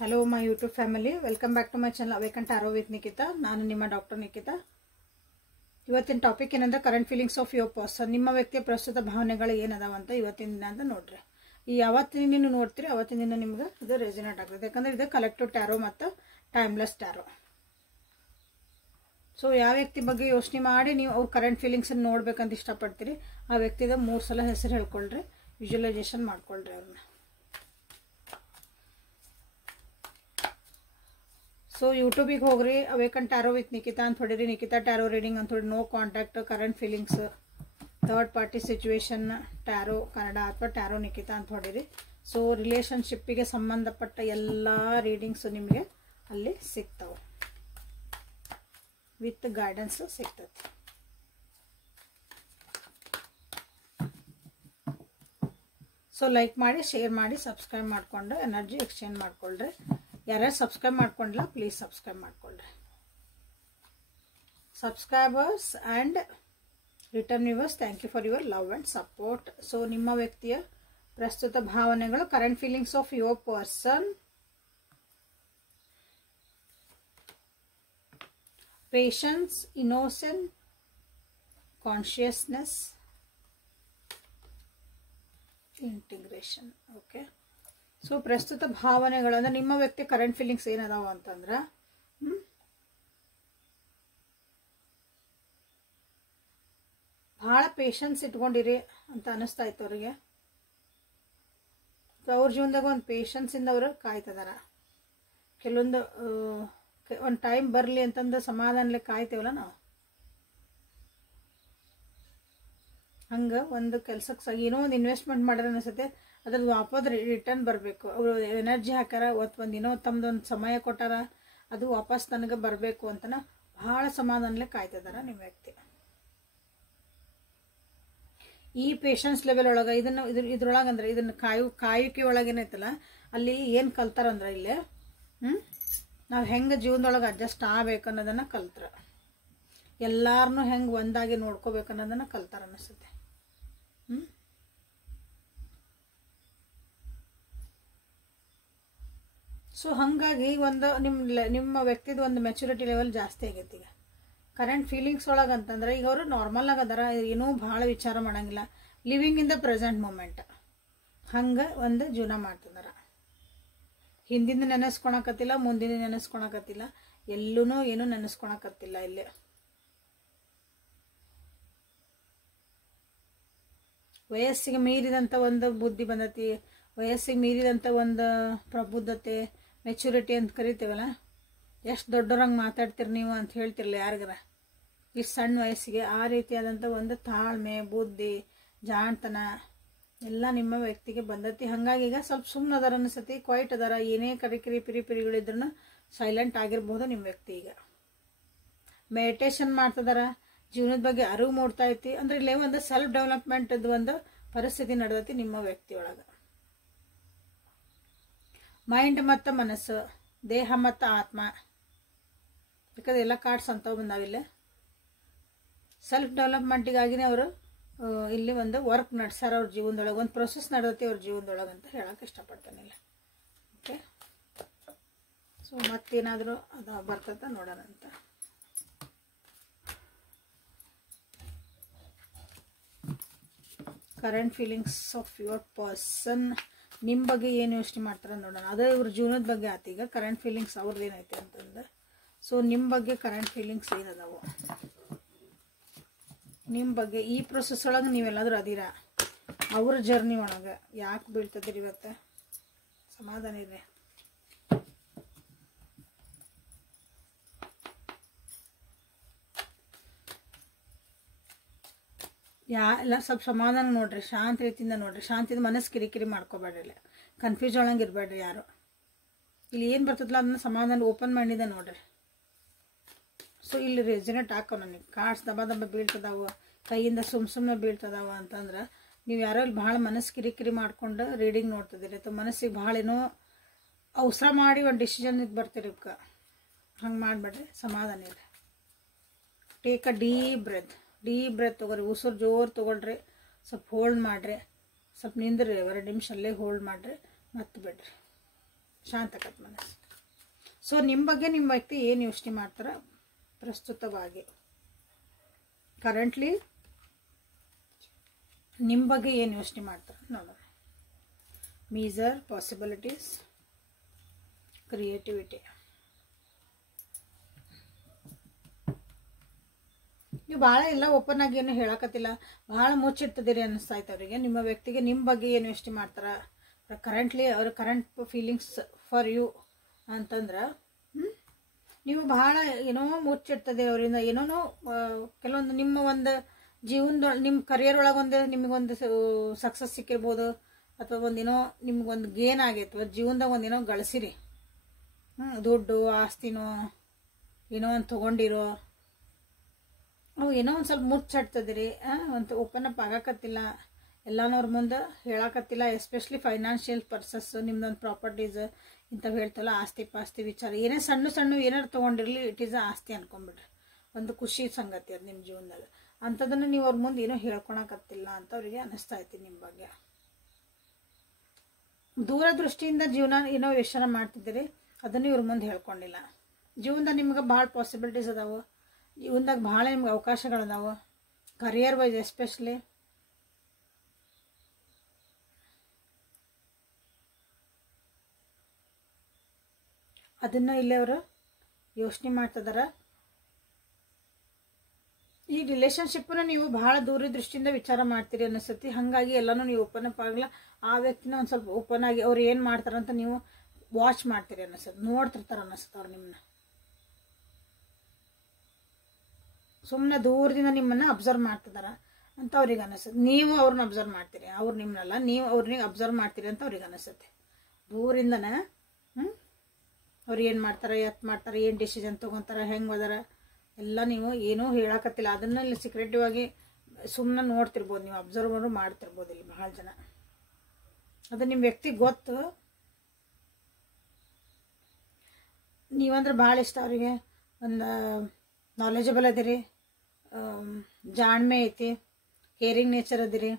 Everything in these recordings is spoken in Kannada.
Hello my YouTube family, welcome back to my channel Awaken Tarot with Nikita. ನಾನು ನಿಮ್ಮ ಡಾಕ್ಟರ್ ನಿಕಿತಾ. ಇವತ್ತಿನ ಟಾಪಿಕ್ ಏನಂದ್ರೆ current feelings of your person. ನಿಮ್ಮ ವ್ಯಕ್ತಿಯ ಪ್ರಸ್ತುತ ಭಾವನೆಗಳು ಏನದಾವ ಅಂತ ಇವತ್ತಿನ ದಿನ ಅಂತ ನೋಡ್ರಿ. ಈ ಯಾವತ್ತಿನ ನೀವು ನೋಡ್ತೀರಿ ಅವತ್ತಿನ ದಿನ ನಿಮಗೆ ಇದು ರೆಸೊನೇಟ್ ಆಗ್ತದೆ. ಯಾಕಂದ್ರೆ ಇದು ಕಲೆಕ್ಟಿವ್ ಟ್ಯಾರೋ ಮತ್ತು ಟೈಮ್ಲೆಸ್ ಟ್ಯಾರೋ. ಸೊ ಯಾವ ವ್ಯಕ್ತಿ ಬಗ್ಗೆ ಯೋಚನೆ ಮಾಡಿ ನೀವು ಅವ್ರ ಕರೆಂಟ್ ಫೀಲಿಂಗ್ಸ್ ಅನ್ನು ನೋಡ್ಬೇಕಂತ ಇಷ್ಟಪಡ್ತೀರಿ ಆ ವ್ಯಕ್ತಿದ 3 ಸಲ ಹೆಸರು ಹೇಳ್ಕೊಳ್ರಿ, ವಿಜುವಲೈಸೇಷನ್ ಮಾಡ್ಕೊಳ್ರಿ ಅವ್ರನ್ನ. ಸೊ ಯೂಟ್ಯೂಬಿಗೆ ಹೋಗ್ರಿ, ಅವೇಕನ್ ಟ್ಯಾರೋ ವಿತ್ ನಿಕಿತಾ ಅಂತ ಹೊಡಿರಿ, ನಿಕಿತಾ ಟ್ಯಾರೋ ರೀಡಿಂಗ್ ಅಂತ ಹೊಡಿ. No contact, current feelings, third party situation, tarot Kannada ಅಥವಾ ಟ್ಯಾರೋ ನಿಕಿತಾ ಅಂತ ಹೊಡಿರಿ. ಸೊ ರಿಲೇಷನ್ಶಿಪ್ಪಿಗೆ ಸಂಬಂಧಪಟ್ಟ ಎಲ್ಲ ರೀಡಿಂಗ್ಸ್ ನಿಮಗೆ ಅಲ್ಲಿ ಸಿಗ್ತಾವೆ, ವಿತ್ ಗೈಡೆನ್ಸ್ ಸಿಗ್ತದೆ. ಸೊ ಲೈಕ್ ಮಾಡಿ, ಶೇರ್ ಮಾಡಿ, ಸಬ್ಸ್ಕ್ರೈಬ್ ಮಾಡಿಕೊಂಡು ಎನರ್ಜಿ ಎಕ್ಸ್ಚೇಂಜ್ ಮಾಡ್ಕೊಳ್ರಿ. ಯಾರ್ಯಾರು ಸಬ್ಸ್ಕ್ರೈಬ್ ಮಾಡ್ಕೊಂಡಿಲ್ಲ ಪ್ಲೀಸ್ ಸಬ್ಸ್ಕ್ರೈಬ್ ಮಾಡ್ಕೊಳ್ರಿ. Subscribers and return viewers, thank you for your love and support. So ನಿಮ್ಮ ವ್ಯಕ್ತಿಯ ಪ್ರಸ್ತುತ ಭಾವನೆಗಳು, current feelings of your person, patience, innocent, consciousness, integration. Okay, so ಪ್ರಸ್ತುತ ಭಾವನೆಗಳು ಅಂದ್ರೆ ನಿಮ್ಮ ವ್ಯಕ್ತಿ ಕರೆಂಟ್ ಫೀಲಿಂಗ್ಸ್ ಏನದಾವ ಅಂತಂದ್ರೆ ಭಾಳ ಪೇಷನ್ಸ್ ಇಟ್ಕೊಂಡಿರಿ ಅಂತ ಅನಿಸ್ತಾ ಇತ್ತು ಅವ್ರಿಗೆ. ಅವ್ರ ಜೀವನದಾಗ ಒಂದು ಪೇಷನ್ಸಿಂದ ಅವರು ಕಾಯ್ತಿದಾರ. ಕೆಲವೊಂದು ಒಂದು ಟೈಮ್ ಬರಲಿ ಅಂತಂದು ಸಮಾಧಾನಲೆ ಕಾಯ್ತೇವಲ್ಲ ನಾವು, ಹಂಗೆ ಒಂದು ಕೆಲ್ಸಕ್ಕೆ ಏನೋ ಒಂದು ಇನ್ವೆಸ್ಟ್ಮೆಂಟ್ ಮಾಡ್ರೆ ಅನಿಸುತ್ತೆ, ಅದ್ರದ್ದು ವಾಪಸ್ ರಿಟರ್ನ್ ಬರಬೇಕು. ಅವರು ಎನರ್ಜಿ ಹಾಕಾರ, ಒಂದು ಏನೋ ತಮ್ಮದೊಂದು ಸಮಯ ಕೊಟ್ಟಾರ, ಅದು ವಾಪಸ್ ನನಗೆ ಬರಬೇಕು ಅಂತನ ಭಾಳ ಸಮಾಧಾನಲೆ ಕಾಯ್ತಿದಾರ ನಿಮ್ಮ ವ್ಯಕ್ತಿ. ಈ ಪೇಷನ್ಸ್ ಲೆವೆಲ್ ಒಳಗೆ ಇದ್ರೊಳಗೆ ಅಂದ್ರೆ ಇದನ್ನು ಕಾಯುವಿಕೆ ಒಳಗೇನೈತಲ್ಲ, ಅಲ್ಲಿ ಏನು ಕಲ್ತಾರಂದ್ರೆ ಇಲ್ಲಿ ನಾವು ಹೆಂಗೆ ಜೀವನದೊಳಗೆ ಅಡ್ಜಸ್ಟ್ ಆಗ್ಬೇಕು ಅನ್ನೋದನ್ನು ಕಲ್ತ್ರ, ಎಲ್ಲಾರನ್ನೂ ಹೆಂಗೆ ಒಂದಾಗಿ ನೋಡ್ಕೋಬೇಕು ಅನ್ನೋದನ್ನು ಕಲ್ತಾರ ಅನಿಸುತ್ತೆ. ಸೊ ಹಾಗಾಗಿ ಒಂದು ನಿಮ್ಮ ವ್ಯಕ್ತಿದು ಒಂದು ಮೆಚುರಿಟಿ ಲೆವೆಲ್ ಜಾಸ್ತಿ ಆಗೈತಿ ಈಗ. ಕರೆಂಟ್ ಫೀಲಿಂಗ್ಸ್ ಒಳಗೆ ಅಂತಂದ್ರೆ ಈಗ ಅವರು ನಾರ್ಮಲ್ ಆಗದಾರ, ಏನೂ ಭಾಳ ವಿಚಾರ ಮಾಡಂಗಿಲ್ಲ, living in the present moment ಹಂಗೆ ಒಂದು ಜೀವನ ಮಾಡ್ತಿದಾರ. ಹಿಂದಿಂದ ನೆನೆಸ್ಕೊಳಕತ್ತಿಲ್ಲ, ಮುಂದಿನ ನೆನೆಸ್ಕೊಳಕತ್ತಿಲ್ಲ, ಎಲ್ಲೂ ಏನೂ ನೆನೆಸ್ಕೊಳಕತ್ತಿಲ್ಲ. ಇಲ್ಲಿ ವಯಸ್ಸಿಗೆ ಮೀರಿದಂಥ ಒಂದು ಬುದ್ಧಿ ಬಂದತಿ, ವಯಸ್ಸಿಗೆ ಮೀರಿದಂಥ ಒಂದು ಪ್ರಬುದ್ಧತೆ, ಮೆಚುರಿಟಿ ಅಂತ ಕರಿತೇವಲ್ಲ. ಎಷ್ಟು ದೊಡ್ಡವ್ರಂಗೆ ಮಾತಾಡ್ತೀರಿ ನೀವು ಅಂತ ಹೇಳ್ತಿರಲ್ಲ ಯಾರಿಗಾರ, ಇಷ್ಟು ಸಣ್ಣ ವಯಸ್ಸಿಗೆ ಆ ರೀತಿಯಾದಂಥ ಒಂದು ತಾಳ್ಮೆ, ಬುದ್ಧಿ, ಜಾಣತನ ಎಲ್ಲ ನಿಮ್ಮ ವ್ಯಕ್ತಿಗೆ ಬಂದತಿ. ಹಾಗಾಗಿ ಈಗ ಸ್ವಲ್ಪ ಸುಮ್ಮನೆ ಅದಾರ ಅನಿಸತಿ, ಕ್ವೈಟ್ ಅದಾರ. ಏನೇ ಕಿರಿಕಿರಿ ಪಿರಿಗಳಿದ್ರೂ ಸೈಲೆಂಟ್ ಆಗಿರ್ಬೋದು ನಿಮ್ಮ ವ್ಯಕ್ತಿ. ಈಗ ಮೆಡಿಟೇಷನ್ ಮಾಡ್ತಿದಾರ, ಜೀವನದ ಬಗ್ಗೆ ಅರಿವು ಮೂಡ್ತಾ ಐತಿ. ಅಂದ್ರೆ ಇಲ್ಲೇ ಒಂದು ಸೆಲ್ಫ್ ಡೆವಲಪ್ಮೆಂಟ್ ಒಂದು ಪರಿಸ್ಥಿತಿ ನಡೆದೈತಿ ನಿಮ್ಮ ವ್ಯಕ್ತಿಯೊಳಗೆ. ಮೈಂಡ್ ಮತ್ತು ಮನಸ್ಸು, ದೇಹ ಮತ್ತು ಆತ್ಮ, ಬೇಕಾದ್ರೆ ಎಲ್ಲ ಕಾರ್ಡ್ಸ್ ಅಂತವು ಬಂದಾವಿಲ್ಲ. ಸೆಲ್ಫ್ ಡೆವಲಪ್ಮೆಂಟಿಗಾಗಿನೇ ಅವರು ಇಲ್ಲಿ ಒಂದು ವರ್ಕ್ ನಡೆಸ್ಯಾರ ಅವ್ರ ಜೀವನದೊಳಗೆ, ಒಂದು ಪ್ರೊಸೆಸ್ ನಡೆದೈತಿ ಅವ್ರ ಜೀವನದೊಳಗೆ ಅಂತ ಹೇಳಕ್ಕೆ ಇಷ್ಟಪಡ್ತಾನಿಲ್ಲ. ಓಕೆ, ಸೊ ಮತ್ತೇನಾದರೂ ಅದು ಬರ್ತದ ನೋಡೋಣ ಅಂತ. Current feelings of your person, ನಿಮ್ಮ ಬಗ್ಗೆ ಏನು ಯೋಚನೆ ಮಾಡ್ತಾರೆ ನೋಡೋಣ. ಅದೇ ಇವ್ರ ಜೀವನದ ಬಗ್ಗೆ ಆತ. ಈಗ ಕರೆಂಟ್ ಫೀಲಿಂಗ್ಸ್ ಅವ್ರದ್ದು ಏನೈತೆ ಅಂತಂದ್ರೆ, ಸೊ ನಿಮ್ಮ ಬಗ್ಗೆ ಕರೆಂಟ್ ಫೀಲಿಂಗ್ಸ್ ಏನದಾವು, ನಿಮ್ಮ ಬಗ್ಗೆ ಈ ಪ್ರೊಸೆಸ್ ಒಳಗೆ ನೀವೆಲ್ಲಾದರೂ ಅದೀರ, ಅವ್ರ ಜರ್ನಿ ಒಳಗೆ ಯಾಕೆ ಬೀಳ್ತದಿರಿ ಇವತ್ತು, ಸಮಾಧಾನ ಇದೆ. ಎಲ್ಲ ಸ್ವಲ್ಪ ಸಮಾಧಾನ ನೋಡ್ರಿ, ಶಾಂತ ರೀತಿಯಿಂದ ನೋಡ್ರಿ, ಶಾಂತಿಯಿಂದ ಮನಸ್ಸು ಕಿರಿಕಿರಿ ಮಾಡ್ಕೋಬೇಡ್ರಿ, ಇಲ್ಲ ಕನ್ಫ್ಯೂಸ್ ಒಳಗೆ ಇರಬೇಡ್ರಿ ಯಾರು. ಇಲ್ಲಿ ಏನು ಬರ್ತದಲ್ಲ ಅದನ್ನ ಸಮಾಧಾನ ಓಪನ್ ಮಾಡಿದೆ ನೋಡ್ರಿ. ಸೊ ಇಲ್ಲಿ ರೆಸೊನೇಟ್ ಹಾಕೋ ನನಗೆ ಕಾರ್ಡ್ಸ್ ದಬ ದಬ ಬೀಳ್ತದಾವ, ಕೈಯಿಂದ ಸುಮ್ಮನೆ ಬೀಳ್ತದಾವ ಅಂತಂದ್ರೆ ನೀವು ಯಾರೋ ಇಲ್ಲಿ ಭಾಳ ಮನಸ್ಸು ಕಿರಿಕಿರಿ ಮಾಡ್ಕೊಂಡು ರೀಡಿಂಗ್ ನೋಡ್ತಿದ್ದೀರಿ, ಅಥವಾ ಮನಸ್ಸಿಗೆ ಭಾಳ ಏನೋ ಅವಸರ ಮಾಡಿ ಒಂದು ಡಿಸಿಷನ್ಗೆ ಬರ್ತೀರಿ. ಹಂಗೆ ಮಾಡಬೇಡ್ರಿ, ಸಮಾಧಾನ ಇದೆ. ಟೇಕ್ ಅ ಡೀಪ್ ಬ್ರೆತ್ ತೊಗೊಳ್ರಿ, ಉಸಿರು ಜೋರು ತೊಗೊಳ್ರಿ, ಸ್ವಲ್ಪ ಹೋಲ್ಡ್ ಮಾಡಿರಿ, ಸ್ವಲ್ಪ ನಿಂದ್ರಿ, 2 ನಿಮಿಷ ಅಲ್ಲೇ ಹೋಲ್ಡ್ ಮಾಡಿರಿ, ಮತ್ತೆ ಬಿಡ್ರಿ. ಶಾಂತ ಆಗತ್ತೆ ಮನಸ್ಸು. ಸೊ ನಿಮ್ಮ ಬಗ್ಗೆ ನಿಮ್ಮ ವ್ಯಕ್ತಿ ಏನು ಯೋಚನೆ ಮಾಡ್ತಾರೆ ಪ್ರಸ್ತುತವಾಗಿ ಕರೆಂಟ್ಲಿ ನಿಮ್ಮ ಬಗ್ಗೆ ಏನು ಯೋಚನೆ ಮಾಡ್ತಾರೆ ನೋಡೋಣ. Major possibilities, creativity. ನೀವು ಭಾಳ ಎಲ್ಲ ಓಪನ್ ಆಗಿ ಏನು ಹೇಳಕತ್ತಿಲ್ಲ, ಭಾಳ ಮುಚ್ಚಿಡ್ತದಿರಿ ಅನ್ನಿಸ್ತಾಯ್ತು ಅವರಿಗೆ. ನಿಮ್ಮ ವ್ಯಕ್ತಿಗೆ ನಿಮ್ಮ ಬಗ್ಗೆ ಏನು ಯೋಚನೆ ಮಾಡ್ತಾರೆ ಕರೆಂಟ್ಲಿ, ಅವ್ರ ಕರೆಂಟ್ ಫೀಲಿಂಗ್ಸ್ ಫಾರ್ ಯು ಅಂತಂದ್ರೆ ನೀವು ಭಾಳ ಏನೋ ಮುಚ್ಚಿಡ್ತದೆ ಅವರಿಂದ. ಏನೋ ಕೆಲವೊಂದು ನಿಮ್ಮ ಒಂದು ಜೀವನದೊಳಗೆ ನಿಮ್ಮ ಕರಿಯರ್ ಒಳಗೆ ಒಂದು ನಿಮಗೊಂದು ಸಕ್ಸಸ್ ಸಿಕ್ಕಿರ್ಬೋದು, ಅಥವಾ ಒಂದೇನೋ ನಿಮ್ಗೊಂದು ಗೇನ್ ಆಗೈತೆ ಜೀವನದಾಗ ಒಂದೇನೋ ಗಳಿಸಿರಿ, ದುಡ್ಡು ಆಸ್ತಿನೋ ಏನೋ ಒಂದು ತೊಗೊಂಡಿರೋ, ಅವು ಏನೋ ಒಂದು ಸ್ವಲ್ಪ ಮುಚ್ಚಾಡ್ತದಿರಿ. ಒಂದು ಓಪನ್ ಅಪ್ ಆಗಕತ್ತಿಲ್ಲ, ಎಲ್ಲನೂ ಅವ್ರ ಮುಂದೆ ಹೇಳಕತ್ತಿಲ್ಲ. ಎಸ್ಪೆಷಲಿ ಫೈನಾನ್ಷಿಯಲ್ ಪರ್ಸಸ್, ನಿಮ್ದೊಂದು ಪ್ರಾಪರ್ಟೀಸ್ ಇಂಥವು ಹೇಳ್ತಲ್ಲ, ಆಸ್ತಿ ಪಾಸ್ತಿ ವಿಚಾರ ಏನೇ ಸಣ್ಣ ಸಣ್ಣ ಏನಾರು ತೊಗೊಂಡಿರಲಿ ಇಟ್ ಈಸ್ ಆಸ್ತಿ ಅನ್ಕೊಂಬಿಡ್ರಿ. ಒಂದು ಖುಷಿ ಸಂಗತಿ ಅದು ನಿಮ್ಮ ಜೀವನದಾಗ. ಅಂಥದನ್ನು ನೀವು ಅವ್ರ ಮುಂದೆ ಏನೋ ಹೇಳ್ಕೊಳಕತ್ತಿಲ್ಲ ಅಂತ ಅವ್ರಿಗೆ ಅನ್ನಿಸ್ತಾ ಐತಿ ನಿಮ್ಮ ಬಗ್ಗೆ. ದೂರದೃಷ್ಟಿಯಿಂದ ಜೀವನ ಏನೋ ಯೋಚನೆ ಮಾಡ್ತಿದ್ದೀರಿ, ಅದನ್ನು ಇವ್ರ ಮುಂದೆ ಹೇಳ್ಕೊಂಡಿಲ್ಲ. ಜೀವನದಾಗ ನಿಮ್ಗೆ ಭಾಳ ಪಾಸಿಬಿಲಿಟೀಸ್ ಅದಾವೆ, ಜೀವನದಾಗ ಭಾಳ ನಿಮ್ಗೆ ಅವಕಾಶಗಳದಾವೆ, ಕರಿಯರ್ ವೈಸ್ ಎಸ್ಪೆಷಲಿ. ಅದನ್ನು ಇಲ್ಲೇ ಅವರು ಯೋಚನೆ ಮಾಡ್ತಿದಾರ. ಈ ರಿಲೇಷನ್ಶಿಪ್ಪನ್ನು ನೀವು ಭಾಳ ದೂರ ದೃಷ್ಟಿಯಿಂದ ವಿಚಾರ ಮಾಡ್ತೀರಿ ಅನ್ನಿಸ್ತತಿ. ಹಾಗಾಗಿ ಎಲ್ಲನೂ ನೀವು ಓಪನ್ ಅಪ್ ಆಗಲ್ಲ. ಆ ವ್ಯಕ್ತಿನ ಒಂದು ಸ್ವಲ್ಪ ಓಪನ್ ಆಗಿ ಅವ್ರು ಏನು ಮಾಡ್ತಾರಂತ ನೀವು ವಾಚ್ ಮಾಡ್ತೀರಿ ಅನ್ನಿಸ್ತದೆ, ನೋಡ್ತಿರ್ತಾರೆ ಅನ್ನಿಸ್ತದೆ ಅವ್ರು ನಿಮ್ಮನ್ನ. ಸುಮ್ಮನೆ ದೂರದಿಂದ ನಿಮ್ಮನ್ನು ಅಬ್ಸರ್ವ್ ಮಾಡ್ತಿದಾರ ಅಂತ ಅವ್ರಿಗೆ ಅನಿಸ್ತದೆ. ನೀವು ಅವ್ರನ್ನ ಅಬ್ಸರ್ವ್ ಮಾಡ್ತೀರಿ, ಅವ್ರು ನಿಮ್ಮನ್ನಲ್ಲ, ನೀವು ಅವ್ರನ್ನ ಅಬ್ಸರ್ವ್ ಮಾಡ್ತೀರಿ ಅಂತ ಅವ್ರಿಗೆ ಅನಿಸುತ್ತೆ. ದೂರಿಂದನೇ ಅವ್ರು ಏನು ಮಾಡ್ತಾರೆ, ಎತ್ತು ಮಾಡ್ತಾರೆ, ಏನು ಡಿಸಿಷನ್ ತೊಗೊತಾರೆ, ಹೆಂಗೆ ಹೋದಾರ ಎಲ್ಲ ನೀವು ಏನೂ ಹೇಳಕತ್ತಿಲ್ಲ. ಅದನ್ನು ಇಲ್ಲಿ ಸೀಕ್ರೆಟಿವ್ ಆಗಿ ಸುಮ್ಮನೆ ನೋಡ್ತಿರ್ಬೋದು, ನೀವು ಅಬ್ಸರ್ವರು ಮಾಡ್ತಿರ್ಬೋದು ಇಲ್ಲಿ ಭಾಳ ಜನ. ಅದು ನಿಮ್ಮ ವ್ಯಕ್ತಿಗೆ ಗೊತ್ತು. ನೀವಂದ್ರೆ ಭಾಳ ಇಷ್ಟ ಅವರಿಗೆ, ಒಂದು ನಾಲೆಜಬಲ್ ಅದಿರಿ, ಜಾಣ್ಮೆ ಐತಿ, ಕೇರಿಂಗ್ ನೇಚರ್ ಅದಿರಿ,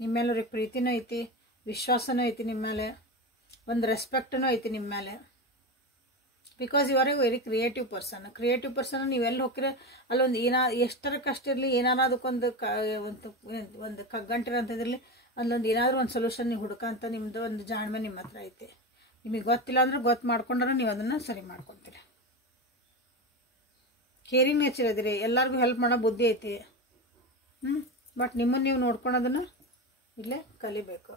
ನಿಮ್ಮ ಮೇಲೆ ಅವ್ರಿಗೆ ಪ್ರೀತಿನೂ ಐತಿ, ವಿಶ್ವಾಸನೂ ಐತಿ ನಿಮ್ಮ ಮೇಲೆ, ಒಂದು ರೆಸ್ಪೆಕ್ಟೂ ಐತಿ ನಿಮ್ಮ ಮೇಲೆ. Because you are a very creative person. Creative person ನೀವು ಎಲ್ಲಿ ಹೋಗ್ರೆ ಅಲ್ಲೊಂದು ಏನಾರ ಕಷ್ಟ ಇರಲಿ, ಏನಾರ ಅದಕ್ಕೊಂದು ಒಂದು ಕಗ್ಗಂಟಿರ ಅಂತದಿರಲಿ, ಅಲ್ಲೊಂದು ಏನಾದರೂ ಒಂದು ಸೊಲ್ಯೂಷನ್ ನೀವು ಹುಡುಕಂತ ನಿಮ್ಮದು ಒಂದು ಜಾಣ್ಮೆ ನಿಮ್ಮ ಹತ್ರ ಐತಿ. ನಿಮಗೆ ಗೊತ್ತಿಲ್ಲ ಅಂದ್ರೆ ಗೊತ್ತು ಮಾಡ್ಕೊಂಡ್ರೆ ನೀವು ಅದನ್ನು ಸರಿ ಮಾಡ್ಕೊತೀರಿ. ಕೇರಿಂಗ್ ನೇಚರ್ ಅದಿರಿ, ಎಲ್ಲರಿಗೂ ಹೆಲ್ಪ್ ಮಾಡೋ ಬುದ್ಧಿ ಐತಿ. ಬಟ್ ನಿಮ್ಮನ್ನು ನೀವು ನೋಡ್ಕೊಳೋದನ್ನು ಇಲ್ಲೇ ಕಲಿಬೇಕು.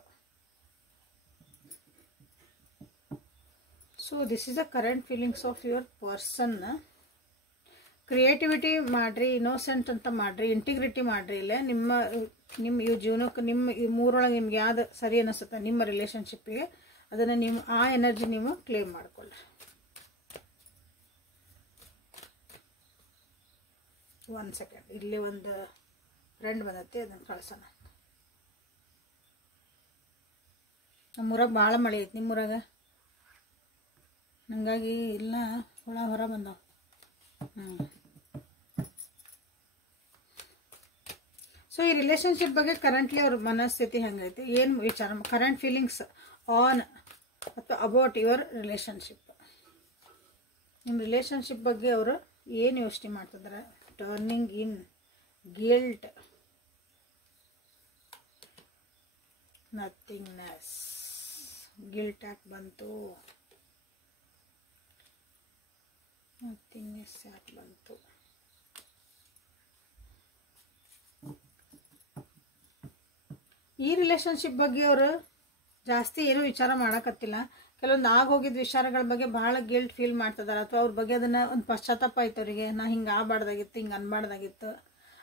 So this is the current feelings of your person. Creativity ಮಾಡಿರಿ, ಇನ್ನೋಸೆಂಟ್ ಅಂತ ಮಾಡಿರಿ, ಇಂಟಿಗ್ರಿಟಿ ಮಾಡಿರಿ. ಇಲ್ಲೇ ನಿಮ್ಮ ಈ ಜೀವನಕ್ಕೆ ನಿಮ್ಮ ಈ ಮೂರೊಳಗೆ ನಿಮ್ಗೆ ಯಾವ್ದು ಸರಿ ಅನ್ನಿಸುತ್ತೆ ನಿಮ್ಮ ರಿಲೇಷನ್ಶಿಪ್ಪಿಗೆ, ಅದನ್ನು ನೀವು ಆ ಎನರ್ಜಿ ನೀವು ಕ್ಲೇಮ್ ಮಾಡಿಕೊಳ್ಳಿ. ಒಂದು ಸೆಕೆಂಡ್, ಇಲ್ಲಿ ಒಂದು ಫ್ರೆಂಡ್ ಬಂದೈತಿ, ಅದನ್ನು ಕಳ್ಸೋಣ. ನಮ್ಮೂರಾಗ ಭಾಳ ಮಳೆ ಐತಿ, ನಿಮ್ಮೂರಾಗ ಹಂಗಾಗಿ ಇಲ್ಲ ಹೊರ ಬಂದವು. ಸೊ ಈ ರಿಲೇಷನ್ಶಿಪ್ ಬಗ್ಗೆ ಕರೆಂಟ್ಲಿ ಅವ್ರ ಮನಸ್ಥಿತಿ ಹೆಂಗೈತಿ, ಏನು ವಿಚಾರ, ಕರೆಂಟ್ ಫೀಲಿಂಗ್ಸ್ ಆನ್ ಅಥವಾ ಅಬೌಟ್ ಯುವರ್ ರಿಲೇಷನ್ಶಿಪ್. ನಿಮ್ಮ ರಿಲೇಷನ್ಶಿಪ್ ಬಗ್ಗೆ ಅವರು ಏನು ಯೋಚನೆ ಮಾಡ್ತಿದ್ದಾರೆ. ಟರ್ನಿಂಗ್ ಇನ್ ಗಿಲ್ಟ್, ನಥಿಂಗ್ನೆಸ್. ಗಿಲ್ಟ್ ಯಾಕೆ ಬಂತು, ನಥಿಂಗ್ನೆಸ್ ಯಾಕೆ ಬಂತು. ಈ ರಿಲೇಷನ್ಶಿಪ್ ಬಗ್ಗೆ ಅವರು ಜಾಸ್ತಿ ಏನೂ ವಿಚಾರ ಮಾಡಕತ್ತಿಲ್ಲ. ಕೆಲವೊಂದು ಆಗೋಗಿದ್ದ ವಿಚಾರಗಳ ಬಗ್ಗೆ ಭಾಳ ಗಿಲ್ಟ್ ಫೀಲ್ ಮಾಡ್ತಿದ್ದಾರೆ, ಅಥವಾ ಅವ್ರ ಬಗ್ಗೆ ಅದನ್ನು ಒಂದು ಪಶ್ಚಾತ್ತಾಪ ಆಯ್ತು ಅವರಿಗೆ. ನಾ ಹಿಂಗೆ ಆಗಬಾರ್ದಾಗಿತ್ತು, ಹಿಂಗೆ ಅನ್ಬಾರ್ದಾಗಿತ್ತು,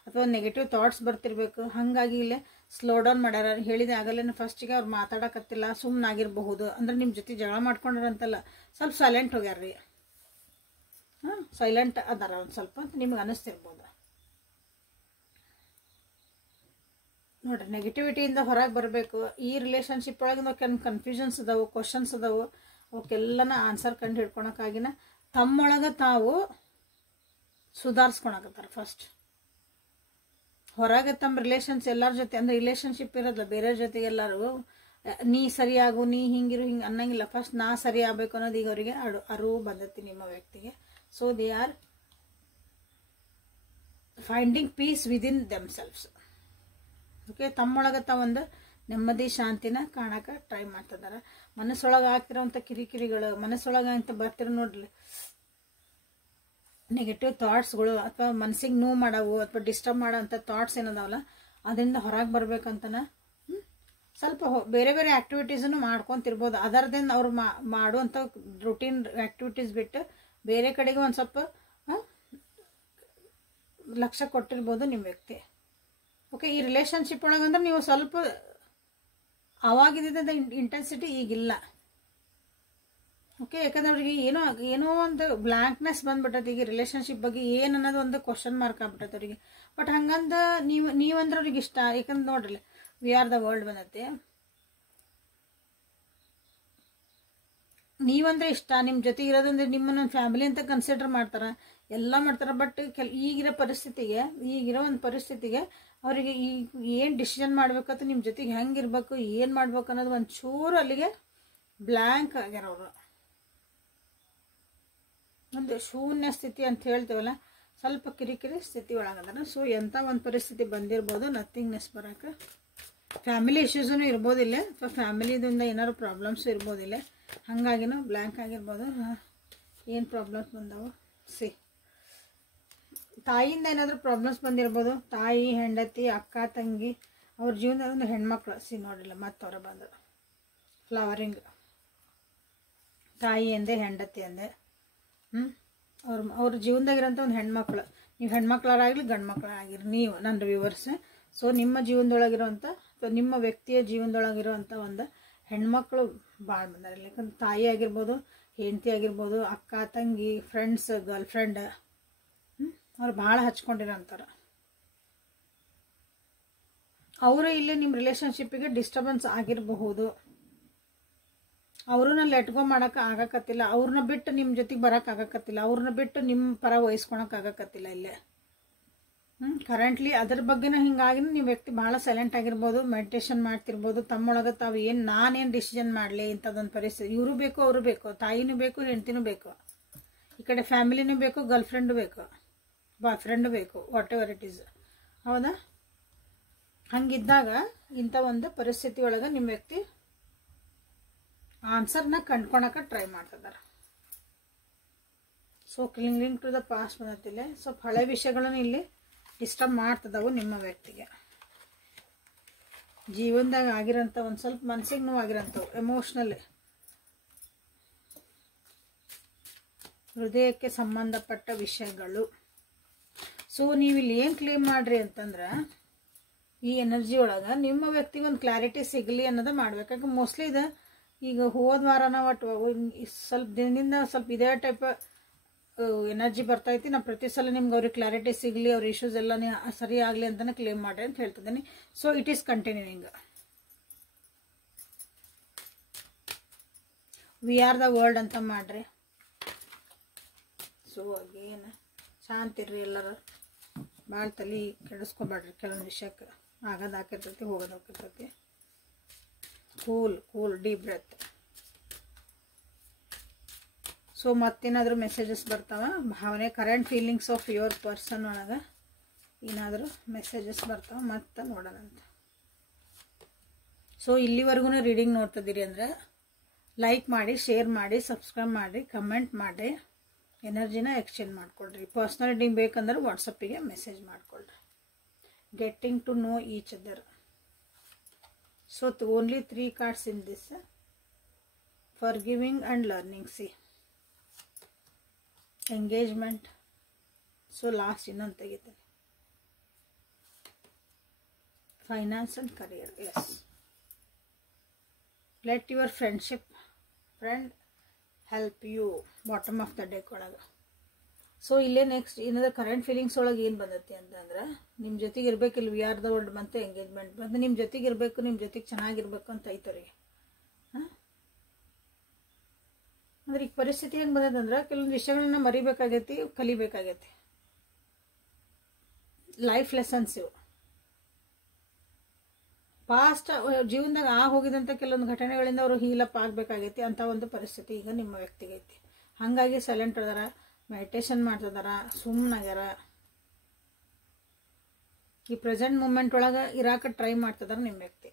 ಅಥವಾ ನೆಗೆಟಿವ್ ಥಾಟ್ಸ್ ಬರ್ತಿರ್ಬೇಕು. ಹಾಗಾಗಿ ಇಲ್ಲೇ ಸ್ಲೋ ಡೌನ್ ಮಾಡ್ಯಾರ. ಹೇಳಿದೆ ಆಗಲೇನು ಫಸ್ಟಿಗೆ ಅವ್ರು ಮಾತಾಡಕತ್ತಿಲ್ಲ, ಸುಮ್ಮನಾಗಿರಬಹುದು. ಅಂದ್ರೆ ನಿಮ್ಮ ಜೊತೆ ಜಗಳ ಮಾಡ್ಕೊಂಡ್ರಂತಲ್ಲ, ಸ್ವಲ್ಪ ಸೈಲೆಂಟ್ ಹೋಗ್ಯಾರ್ರಿ. ಸೈಲೆಂಟ್ ಅದಾರ ಒಂದು ಸ್ವಲ್ಪ ಅಂತ ನಿಮ್ಗೆ ಅನ್ನಿಸ್ತಿರ್ಬೋದು. ನೋಡ್ರಿ, ನೆಗೆಟಿವಿಟಿಯಿಂದ ಹೊರಗೆ ಬರಬೇಕು. ಈ ರಿಲೇಷನ್ಶಿಪ್ ಒಳಗೆ ನಾವು ಕನ್ಫ್ಯೂಷನ್ಸ್ ಅದಾವು, ಕ್ವಶನ್ಸ್ ಅದಾವು, ಅವಕ್ಕೆಲ್ಲನ ಆನ್ಸರ್ ಕಂಡು ಹಿಡ್ಕೊಳಕ್ಕಾಗಿನ ತಮ್ಮೊಳಗೆ ತಾವು ಸುಧಾರಿಸ್ಕೊಳಕತ್ತಾರೆ. ಫಸ್ಟ್ ಹೊರಗೆ ತಮ್ಮ ರಿಲೇಷನ್ಸ್ ಎಲ್ಲರ ಜೊತೆ, ಅಂದರೆ ರಿಲೇಷನ್ಶಿಪ್ ಇರೋದಿಲ್ಲ, ಬೇರೆ ಜೊತೆಗೆ ಎಲ್ಲರೂ ನೀ ಸರಿಯಾಗು, ನೀ ಹಿಂಗಿರು, ಹಿಂಗೆ ಅನ್ನಂಗಿಲ್ಲ. ಫಸ್ಟ್ ನಾ ಸರಿ ಆಗಬೇಕು ಅನ್ನೋದು ಈಗ ಅವರಿಗೆ ಅರಿವು ಬಂದೈತಿ ನಿಮ್ಮ ವ್ಯಕ್ತಿಗೆ. So they are finding peace within themselves. Okay, ತಮ್ಮೊಳಗೆ ಒಂದು ನೆಮ್ಮದಿ ಶಾಂತಿನ ಕಾಣಕ್ಕೆ ಟ್ರೈ ಮಾಡ್ತಿದ್ದಾರೆ. ಮನಸ್ಸೊಳಗೆ ಆಗ್ತಿರೋಂಥ ಕಿರಿಕಿರಿಗಳು, ಮನಸ್ಸೊಳಗೆ ಅಂತ ಬರ್ತಿರೋ ನೋಡ್ರಿ ನೆಗೆಟಿವ್ ಥಾಟ್ಸ್ಗಳು, ಅಥವಾ ಮನಸ್ಸಿಗೆ ನೋವು ಮಾಡವು ಅಥವಾ ಡಿಸ್ಟರ್ಬ್ ಮಾಡೋ ಅಂಥ ಥಾಟ್ಸ್ ಏನದಾವಲ್ಲ, ಅದರಿಂದ ಹೊರಗೆ ಬರ್ಬೇಕಂತನ ಸ್ವಲ್ಪ ಬೇರೆ ಬೇರೆ ಆ್ಯಕ್ಟಿವಿಟೀಸನ್ನು ಮಾಡ್ಕೊತಿರ್ಬೋದು. ಅದರ್ದಿಂದ ಅವ್ರು ಮಾಡುವಂಥ ರುಟೀನ್ ಆ್ಯಕ್ಟಿವಿಟೀಸ್ ಬಿಟ್ಟು ಬೇರೆ ಕಡೆಗೆ ಒಂದು ಸ್ವಲ್ಪ ಲಕ್ಷ್ಯ ಕೊಟ್ಟಿರ್ಬೋದು ನಿಮ್ಮ ವ್ಯಕ್ತಿ. ಓಕೆ, ಈ ರಿಲೇಷನ್ಶಿಪ್ ಒಳಗಂದ್ರೆ ನೀವು ಸ್ವಲ್ಪ ಅವಾಗಿದ್ದ ಇಂಟೆನ್ಸಿಟಿ ಈಗಿಲ್ಲ. ಓಕೆ, ಯಾಕಂದ್ರೆ ಅವ್ರಿಗೆ ಏನೋ ಒಂದು ಬ್ಲ್ಯಾಂಕ್ನೆಸ್ ಬಂದ್ಬಿಟ್ಟೈತಿ ಈಗ ರಿಲೇಷನ್ಶಿಪ್ ಬಗ್ಗೆ ಏನು ಅನ್ನೋದು ಒಂದು ಕ್ವಶನ್ ಮಾರ್ಕ್ ಆಗ್ಬಿಟ್ಟೈತೆ ಅವರಿಗೆ. ಬಟ್ ಹಂಗಂದ ನೀವಂದ್ರೆ ಅವ್ರಿಗೆ ಇಷ್ಟ. ಯಾಕಂದ್ರೆ ನೋಡ್ರಿ, ವಿ ಆರ್ ದ ವರ್ಲ್ಡ್ ಬಂದೈತಿ. ನೀವಂದ್ರೆ ಇಷ್ಟ, ನಿಮ್ಮ ಜೊತೆ ಇರೋದಂದ್ರೆ ನಿಮ್ಮನ್ನ ಫ್ಯಾಮಿಲಿ ಅಂತ ಕನ್ಸಿಡರ್ ಮಾಡ್ತಾರೆ, ಎಲ್ಲ ಮಾಡ್ತಾರೆ. ಬಟ್ ಈಗಿರೋ ಒಂದು ಪರಿಸ್ಥಿತಿಗೆ ಅವರಿಗೆ ಏನು ಡಿಸಿಷನ್ ಮಾಡ್ಬೇಕಂತ ನಿಮ್ಮ ಜೊತೆಗೆ ಹೆಂಗಿರ್ಬೇಕು, ಏನು ಮಾಡ್ಬೇಕು ಅನ್ನೋದು ಒಂಚೂರು ಅಲ್ಲಿಗೆ ಬ್ಲ್ಯಾಂಕ್ ಆಗ್ಯಾರ ಅವರು. ಒಂದು ಶೂನ್ಯ ಸ್ಥಿತಿ ಅಂತ ಹೇಳ್ತೀವಲ್ಲ, ಸ್ವಲ್ಪ ಕಿರಿಕಿರಿ ಸ್ಥಿತಿ ಒಳಗದಾರ. ಸೊ ಎಂಥ ಒಂದು ಪರಿಸ್ಥಿತಿ ಬಂದಿರ್ಬೋದು, ನಥಿಂಗ್ನೆಸ್ ಬರೋಕೆ. ಫ್ಯಾಮಿಲಿ ಇಶ್ಯೂಸೂ ಇರ್ಬೋದಿಲ್ಲ, ಅಥವಾ ಫ್ಯಾಮಿಲಿದಿಂದ ಏನಾದ್ರು ಪ್ರಾಬ್ಲಮ್ಸು ಇರ್ಬೋದಿಲ್ಲ. ಹಾಗಾಗಿನೂ ಬ್ಲ್ಯಾಂಕ್ ಆಗಿರ್ಬೋದು. ಏನು ಪ್ರಾಬ್ಲಮ್ಸ್ ಬಂದವು ತಾಯಿಯಿಂದ ಏನಾದರೂ ಪ್ರಾಬ್ಲಮ್ಸ್ ಬಂದಿರ್ಬೋದು. ತಾಯಿ, ಹೆಂಡತಿ, ಅಕ್ಕ, ತಂಗಿ, ಅವ್ರ ಜೀವನದ ಒಂದು ಹೆಣ್ಮಕ್ಳು ನೋಡಿಲ್ಲ ಮತ್ತೆ ಅವರ ಬಂದರು. ಫ್ಲವರಿಂಗ್ ತಾಯಿ ಅಂದೆ, ಹೆಂಡತಿ ಅಂದೆ. ಅವ್ರ ಜೀವನದಾಗಿರೋಂಥ ಒಂದು ಹೆಣ್ಮಕ್ಳು, ನೀವು ಹೆಣ್ಮಕ್ಳಾರಾಗಲಿ ಗಂಡು ಮಕ್ಕಳಾಗಿರಿ, ನೀವು ನನ್ನ ವ್ಯೂವರ್ಸ್. ಸೊ ನಿಮ್ಮ ಜೀವನದೊಳಗಿರೋಂಥ ಅಥವಾ ನಿಮ್ಮ ವ್ಯಕ್ತಿಯ ಜೀವನದೊಳಗಿರೋಂಥ ಒಂದು ಹೆಣ್ಮಕ್ಳು ಭಾಳ ಬಂದಾರೆ. ಯಾಕಂದ್ರೆ ತಾಯಿ ಆಗಿರ್ಬೋದು, ಹೆಂಡತಿ ಆಗಿರ್ಬೋದು, ಅಕ್ಕ, ತಂಗಿ, ಫ್ರೆಂಡ್ಸ್, ಗರ್ಲ್ ಫ್ರೆಂಡ್, ಅವ್ರು ಭಾಳ ಹಚ್ಕೊಂಡಿರೋಂಥವ್ರು. ಅವರು ಇಲ್ಲಿ ನಿಮ್ಮ ರಿಲೇಷನ್ಶಿಪ್ಪಿಗೆ ಡಿಸ್ಟರ್ಬೆನ್ಸ್ ಆಗಿರಬಹುದು. ಅವ್ರನ್ನ ಲೆಟ್ಗೋ ಮಾಡೋಕೆ ಆಗಕತ್ತಿಲ್ಲ, ಅವ್ರನ್ನ ಬಿಟ್ಟು ನಿಮ್ಮ ಜೊತೆಗೆ ಬರೋಕೆ ಆಗಕತ್ತಿಲ್ಲ, ಅವ್ರನ್ನ ಬಿಟ್ಟು ನಿಮ್ಮ ಪರ ವಹಿಸ್ಕೊಳಕ್ಕೆ ಆಗಕತ್ತಿಲ್ಲ ಇಲ್ಲೇ. ಕರೆಂಟ್ಲಿ ಅದ್ರ ಬಗ್ಗೆನ ಹಿಂಗಾಗಿ ನಿಮ್ಮ ವ್ಯಕ್ತಿ ಭಾಳ ಸೈಲೆಂಟ್ ಆಗಿರ್ಬೋದು, ಮೆಡಿಟೇಷನ್ ಮಾಡ್ತಿರ್ಬೋದು. ತಮ್ಮೊಳಗೆ ತಾವು ನಾನೇನು ಡಿಸಿಷನ್ ಮಾಡಲಿ ಇಂಥದ್ದೊಂದು ಪರಿಸ್ಥಿತಿ. ಇವರು ಬೇಕು, ಅವರು ಬೇಕು, ತಾಯಿನೂ ಬೇಕು, ಹೆಂಡ್ತಿನೂ ಬೇಕು, ಈ ಕಡೆ ಫ್ಯಾಮಿಲಿನೂ ಬೇಕು, ಗರ್ಲ್ ಫ್ರೆಂಡು ಬೇಕು, ಬಾಯ್ ಫ್ರೆಂಡು ಬೇಕು, ವಾಟ್ ಎವರ್ ಇಟ್ ಈಸ್. ಹೌದಾ? ಹಂಗಿದ್ದಾಗ ಇಂಥ ಒಂದು ಪರಿಸ್ಥಿತಿ ಒಳಗೆ ನಿಮ್ಮ ವ್ಯಕ್ತಿ ಆನ್ಸರ್ನ ಕಂಡ್ಕೊಳಕ್ಕೆ ಟ್ರೈ ಮಾಡ್ತಿದ್ದಾರೆ. So cling to the past ಬಂದತ್ತಿಲ್ಲ. ಸ್ವಲ್ಪ ಹಳೆ ವಿಷಯಗಳನ್ನು ಇಲ್ಲಿ ಡಿಸ್ಟರ್ಬ್ ಮಾಡ್ತದವು ನಿಮ್ಮ ವ್ಯಕ್ತಿಗೆ. ಜೀವನದಾಗ ಆಗಿರೋಂಥ ಒಂದು ಸ್ವಲ್ಪ ಮನಸ್ಸಿಗೆ ನೋವಾಗಿರೋಂಥವು ಎಮೋಷ್ನಲಿ, ಹೃದಯಕ್ಕೆ ಸಂಬಂಧಪಟ್ಟ ವಿಷಯಗಳು. ಸೊ ನೀವು ಇಲ್ಲಿ ಏನು ಕ್ಲೇಮ್ ಮಾಡ್ರಿ ಅಂತಂದ್ರೆ, ಈ ಎನರ್ಜಿ ಒಳಗೆ ನಿಮ್ಮ ವ್ಯಕ್ತಿಗೆ ಒಂದು ಕ್ಲಾರಿಟಿ ಸಿಗಲಿ ಅನ್ನೋದು ಮಾಡ್ಬೇಕಾಗ. ಮೋಸ್ಟ್ಲಿ ಇದು ಈಗ ಹೋದ ವಾರನ ಒಟ್ಟು ಸ್ವಲ್ಪ ದಿನದಿಂದ ಸ್ವಲ್ಪ ಇದೇ ಟೈಪ್ ಎನರ್ಜಿ ಬರ್ತೈತಿ. ನಾ ಪ್ರತಿ ಸಲ ನಿಮ್ಗೆ ಅವ್ರಿಗೆ ಕ್ಲಾರಿಟಿ ಸಿಗಲಿ, ಅವ್ರ ಇಶ್ಯೂಸ್ ಎಲ್ಲ ಸರಿ ಆಗಲಿ ಅಂತಲೇ ಕ್ಲೇಮ್ ಮಾಡ್ರಿ ಅಂತ ಹೇಳ್ತಿದ್ದೀನಿ. So it is continuing. We are the world ಅಂತ ಮಾಡ್ರಿ. ಸೊ ಅಗೇನ್ ಶಾಂತಿರ್ರಿ ಎಲ್ಲರೂ, ಭಾಳ ತಲೆ ಕೆಡಿಸ್ಕೊಬೇಡ್ರಿ. ಕೆಲವೊಂದು ವಿಷಯಕ್ಕೆ ಆಗೋದು ಹಾಕಿರ್ತೈತಿ, ಹೋಗೋದು ಹೋಗಿರ್ತೈತಿ. Cool deep breath. ಸೊ ಮತ್ತೇನಾದರೂ ಮೆಸೇಜಸ್ ಬರ್ತಾವ, ಭಾವನೆ, current feelings of your person ಒಳಗೆ ಏನಾದರೂ ಮೆಸೇಜಸ್ ಬರ್ತಾವ, ಮತ್ತೆ ನೋಡೋಣಂತ. ಸೊ ಇಲ್ಲಿವರೆಗೂ ರೀಡಿಂಗ್ ನೋಡ್ತಿದ್ದೀರಿ ಅಂದರೆ ಲೈಕ್ ಮಾಡಿ, ಶೇರ್ ಮಾಡಿ, ಸಬ್ಸ್ಕ್ರೈಬ್ ಮಾಡಿ, ಕಮೆಂಟ್ ಮಾಡಿ, ಎನರ್ಜಿನ ಎಕ್ಸ್ಚೇಂಜ್ ಮಾಡಿಕೊಡ್ರಿ. ಪರ್ಸ್ನಲ್ ರೀಡಿಂಗ್ ಬೇಕಂದ್ರೆ ವಾಟ್ಸಪ್ಪಿಗೆ ಮೆಸೇಜ್ ಮಾಡಿಕೊಡ್ರಿ. Getting to know each other. So only 3 cards in this. Forgiving and learning. See, engagement. So last ಇನ್ನೊಂದು ತೆಗಿತೀನಿ. Finance and career. Yes. Let your friend help you. Bottom of the deck ಒಳಗೆ. ಸೊ ಇಲ್ಲೇ ನೆಕ್ಸ್ಟ್ ಏನಾದ್ರು ಕರೆಂಟ್ ಫೀಲಿಂಗ್ಸ್ ಒಳಗೆ ಏನು ಬಂದೈತಿ ಅಂತಂದ್ರೆ, ನಿಮ್ಮ ಜೊತೆಗೆ ಇರಬೇಕು. ಇಲ್ಲಿ ವಿ ಆರ್ ದ ವರ್ಲ್ಡ್ ಬಂತು, ಎಂಗೇಜ್ಮೆಂಟ್ ಬಂದು ನಿಮ್ಮ ಜೊತೆಗೆ ಇರಬೇಕು, ನಿಮ್ಮ ಜೊತೆಗೆ ಚೆನ್ನಾಗಿರ್ಬೇಕು ಅಂತ ಐತವ್ರಿಗೆ. ಅಂದ್ರೆ ಈಗ ಪರಿಸ್ಥಿತಿ ಹೆಂಗೆ ಬಂದದಂದ್ರೆ, ಕೆಲವೊಂದು ವಿಷಯಗಳನ್ನ ಮರಿಬೇಕಾಗೈತಿ, ಕಲಿಬೇಕಾಗೈತಿ. ಲೈಫ್ ಲೆಸನ್ಸ್ ಇವು. ಪಾಸ್ಟ್ ಜೀವನದಾಗ ಹೋಗಿದಂಥ ಕೆಲವೊಂದು ಘಟನೆಗಳಿಂದ ಅವರು ಹೀಲಪ್ ಆಗಬೇಕಾಗೈತಿ ಅಂತ ಒಂದು ಪರಿಸ್ಥಿತಿ ಈಗ ನಿಮ್ಮ ವ್ಯಕ್ತಿಗೆ ಐತಿ. ಹಾಗಾಗಿ ಸೈಲೆಂಟ್ ಅದಾರ, ಮೆಡಿಟೇಷನ್ ಮಾಡ್ತಿದಾರ, ಸುಮ್ಮನಾಗ್ಯಾರ. ಈ ಪ್ರೆಸೆಂಟ್ ಮೂಮೆಂಟ್ ಒಳಗೆ ಇರಾಕ ಟ್ರೈ ಮಾಡ್ತಿದಾರ ನಿಮ್ಮ ವ್ಯಕ್ತಿ.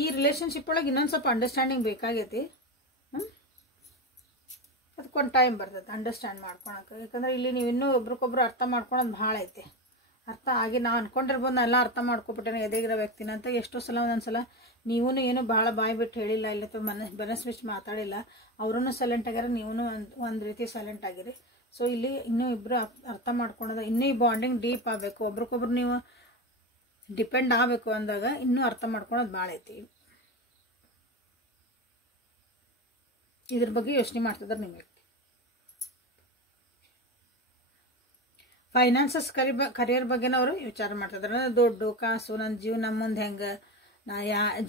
ಈ ರಿಲೇಶನ್ಶಿಪ್ ಒಳಗೆ ಇನ್ನೊಂದು ಸ್ವಲ್ಪ ಅಂಡರ್ಸ್ಟ್ಯಾಂಡಿಂಗ್ ಬೇಕಾಗೈತಿ. ಅದಕ್ಕೊಂದು ಟೈಮ್ ಬರ್ತೈತೆ ಅಂಡರ್ಸ್ಟ್ಯಾಂಡ್ ಮಾಡ್ಕೊಳಕ್ಕೆ. ಯಾಕಂದ್ರೆ ಇಲ್ಲಿ ನೀವು ಇನ್ನೂ ಒಬ್ರಿಗೊಬ್ರು ಅರ್ಥ ಮಾಡ್ಕೊಳೋದು ಭಾಳ ಐತಿ. ಅರ್ಥ ಆಗಿ ನಾವು ಅನ್ಕೊಂಡಿರ್ಬೋದು ನಾ ಎಲ್ಲ ಅರ್ಥ ಮಾಡ್ಕೊಬಿಟ್ಟೇನೆ ಎದೆಗಿರೋ ವ್ಯಕ್ತಿನ ಅಂತ. ಎಷ್ಟೋ ಸಲ ಒಂದೊಂದ್ಸಲ ನೀವೂ ಏನು ಭಾಳ ಬಾಯಿ ಬಿಟ್ಟು ಹೇಳಿಲ್ಲ, ಇಲ್ಲ ಮನಸ್ಸು ಬಿಚ್ಚಿ ಮಾತಾಡಿಲ್ಲ, ಅವರೂ ಸೈಲೆಂಟ್ ಆಗ್ಯಾರ, ನೀವೂ ಒಂದು ರೀತಿ ಸೈಲೆಂಟ್ ಆಗಿರಿ. ಸೊ ಇಲ್ಲಿ ಇನ್ನೂ ಇಬ್ಬರು ಅರ್ಥ ಮಾಡ್ಕೊಳೋದು, ಇನ್ನೂ ಈ ಬಾಂಡಿಂಗ್ ಡೀಪ್ ಆಗಬೇಕು, ಒಬ್ರಿಗೊಬ್ರು ನೀವು ಡಿಪೆಂಡ್ ಆಗಬೇಕು ಅಂದಾಗ ಇನ್ನೂ ಅರ್ಥ ಮಾಡ್ಕೊಳೋದು ಭಾಳ ಐತಿ. ಇದ್ರ ಬಗ್ಗೆ ಯೋಚನೆ ಮಾಡ್ತಿದ್ದಾರೆ ನಿಮ್ಮ ವ್ಯಕ್ತಿ. ಫೈನಾನ್ಸಸ್ ಕರಿಯರ್ ಬಗ್ಗೆನ ಅವರು ವಿಚಾರ ಮಾಡ್ತಿದ್ದಾರೆ. ದುಡ್ಡು ಕಾಸು, ನನ್ನ ಜೀವನ ಮುಂದೆ ಹೆಂಗೆ, ನಾ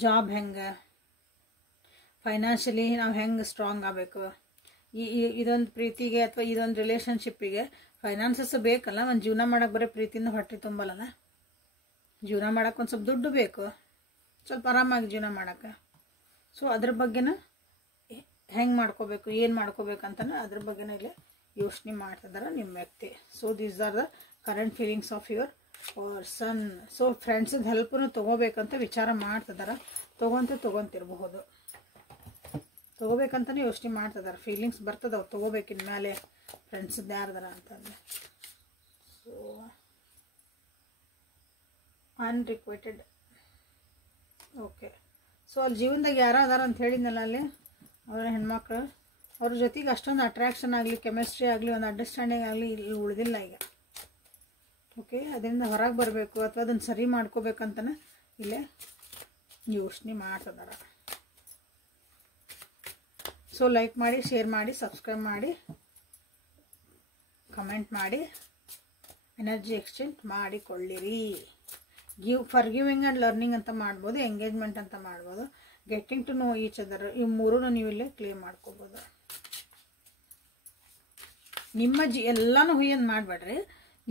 ಜಾಬ್ ಹೆಂಗೆ, ಫೈನಾನ್ಷಿಯಲಿ ನಾವು ಹೆಂಗೆ ಸ್ಟ್ರಾಂಗ್ ಆಗಬೇಕು. ಇದೊಂದು ಪ್ರೀತಿಗೆ ಅಥವಾ ಇದೊಂದು ರಿಲೇಷನ್ಶಿಪ್ಪಿಗೆ ಫೈನಾನ್ಸಸ್ ಬೇಕಲ್ಲ. ಒಂದು ಜೀವನ ಮಾಡೋಕೆ ಬರೀ ಪ್ರೀತಿಯಿಂದ ಹೊಟ್ಟೆ ತುಂಬಲ್ಲ. ಜೀವನ ಮಾಡೋಕೆ ಒಂದು ಸ್ವಲ್ಪ ದುಡ್ಡು ಬೇಕು, ಸ್ವಲ್ಪ ಆರಾಮಾಗಿ ಜೀವನ ಮಾಡೋಕ್ಕೆ. ಸೊ ಅದ್ರ ಬಗ್ಗೆನ ಹೆಂಗೆ ಮಾಡ್ಕೋಬೇಕು, ಏನು ಮಾಡ್ಕೋಬೇಕು ಅಂತಲೇ ಅದ್ರ ಬಗ್ಗೆನೇ ಇಲ್ಲಿ ಯೋಚನೆ ಮಾಡ್ತಿದ್ದಾರೆ ನಿಮ್ಮ ವ್ಯಕ್ತಿ. So these are the current feelings of your person. So ಫ್ರೆಂಡ್ಸಿದ ಹೆಲ್ಪನ್ನು ತೊಗೋಬೇಕಂತ ವಿಚಾರ ಮಾಡ್ತಿದ್ದಾರೆ. ತೊಗೊಂತಿರಬಹುದು, ತೊಗೋಬೇಕಂತಲೇ ಯೋಚನೆ ಮಾಡ್ತಿದ್ದಾರೆ. ಫೀಲಿಂಗ್ಸ್ ಬರ್ತದವು ತೊಗೋಬೇಕಿನ ಮೇಲೆ ಫ್ರೆಂಡ್ಸದ್ದು ಯಾರ್ದಾರ ಅಂತಂದ್ರೆ. ಸೊ ಅನ್ರಿಕ್ವೆಟೆಡ್. ಓಕೆ. ಸೊ ಅಲ್ಲಿ ಜೀವನದಾಗ ಯಾರೋ ಅದಾರ ಅಂತ ಹೇಳಿದ್ನಲ್ಲ, ಅಲ್ಲಿ ಅವರ ಹೆಣ್ಮಕ್ಳು, ಅವ್ರ ಜೊತೆಗೆ ಅಷ್ಟೊಂದು ಅಟ್ರಾಕ್ಷನ್ ಆಗಲಿ, ಕೆಮಿಸ್ಟ್ರಿ ಆಗಲಿ, ಒಂದು ಅಂಡರ್ಸ್ಟ್ಯಾಂಡಿಂಗ್ ಆಗಲಿ ಇಲ್ಲಿ ಉಳಿದಿಲ್ಲ ಈಗ. ಓಕೆ. ಅದರಿಂದ ಹೊರಗೆ ಬರಬೇಕು ಅಥವಾ ಅದನ್ನು ಸರಿ ಮಾಡ್ಕೋಬೇಕಂತನ ಇಲ್ಲೇ ಯೋಚನೆ ಮಾಡ್ತಿದಾರ. ಸೊ ಲೈಕ್ ಮಾಡಿ, ಶೇರ್ ಮಾಡಿ, ಸಬ್ಸ್ಕ್ರೈಬ್ ಮಾಡಿ, ಕಮೆಂಟ್ ಮಾಡಿ, ಎನರ್ಜಿ ಎಕ್ಸ್ಚೇಂಜ್ ಮಾಡಿಕೊಳ್ಳಿರಿ. ಫರ್ಗಿವಿಂಗ್ ಆ್ಯಂಡ್ ಲರ್ನಿಂಗ್ ಅಂತ ಮಾಡ್ಬೋದು, ಎಂಗೇಜ್ಮೆಂಟ್ ಅಂತ ಮಾಡ್ಬೋದು, getting to know each other, ಈ ಮೂರೂ ನೀವು ಇಲ್ಲೇ ಕ್ಲೇಮ್ ಮಾಡ್ಕೋಬೋದು. ನಿಮ್ಮ ಎಲ್ಲನೂ ಹುಯ್ಯನ್ ಮಾಡಬೇಡ್ರಿ.